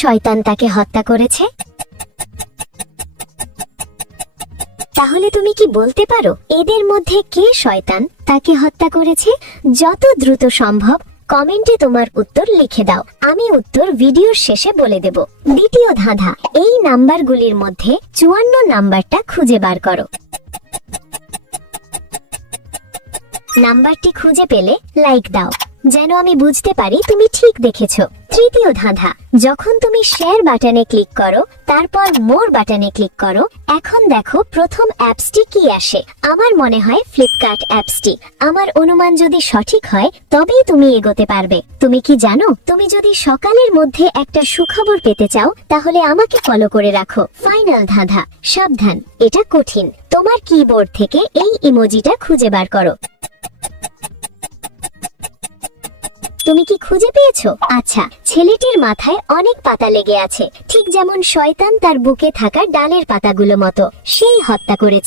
শয়তান তাকে হত্যা করেছে? তাহলে তুমি কি বলতে পারো এদের মধ্যে কে শয়তান তাকে হত্যা করেছে? যত দ্রুত সম্ভব কমেন্টে তোমার উত্তর লিখে দাও, আমি উত্তর ভিডিওর শেষে বলে দেব। দ্বিতীয় ধাঁধা, এই নাম্বারগুলির মধ্যে 54 নাম্বারটা খুঁজে বার করো। নাম্বারটি খুঁজে পেলে লাইক দাও, যেন আমি বুঝতে পারি তুমি ঠিক দেখেছো। তৃতীয় ধাঁধা, যখন তুমি শেয়ার বাটনে ক্লিক করো তারপর মোর বাটনে ক্লিক করো, এখন দেখো প্রথম অ্যাপসটি কি আসে। আমার মনে হয় ফ্লিপকার্ট অ্যাপসটি। আমার অনুমান যদি সঠিক হয় তবেই তুমি এগোতে পারবে। তুমি কি জানো, তুমি যদি সকালের মধ্যে একটা সুখবর পেতে চাও তাহলে আমাকে ফলো করে রাখো। ফাইনাল ধাঁধা, সাবধান, এটা কঠিন। তোমার কিবোর্ড থেকে এই ইমোজিটা খুঁজে বার করো। তুমি কি খুঁজে পেয়েছো? আচ্ছা, ছেলেটির মাথায় অনেক পাতা লেগে আছে, ঠিক যেমন শয়তান তার বুকে থাকা ডালের পাতাগুলো মতো। সেই হত্যা করেছে।